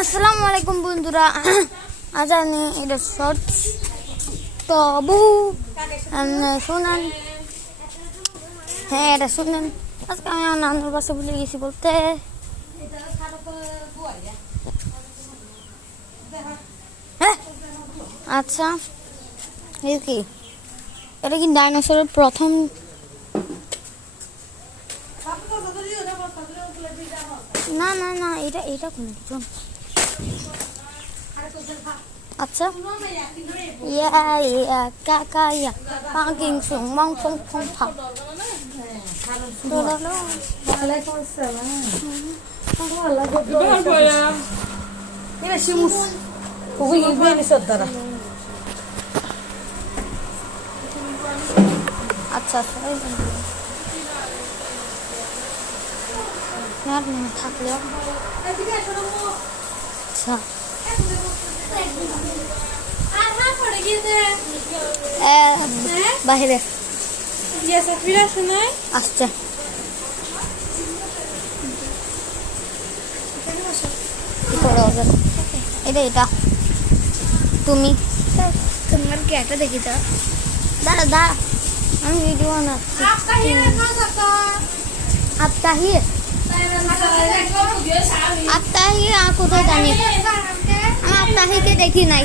আসসালামু আলাইকুম বন্ধুরা, আজ আমি এটা শর্টস তবু শুনেন। হ্যাঁ, এটা শুনেন। আজকে আমি আমার নানুর বাসা ভুলে গেছি বলতে। আচ্ছা, এটা কি? এটা কি ডাইনোসরের প্রথম? না না না, এটা এটা কোন কিছু। আচ্ছা, ইয়া ইয়া কাকা ইয়া পাকিং সুং মং ফং ফং ফা। ওয়ালাইকুম আসসালাম। Ini simus. Kuwi ini saudara. আচ্ছা আর মনে থাকলেও আচ্ছা বাহিরে আসছে। এটা এটা তুমি তোমার কি একটা দেখি তা দাঁড়া দাঁড়া, আমি ভিডিও বানাচ্ছি। আপতাহি আপতাহি আর কোথায় জানি, আমি আপতাহিকে দেখি নাই।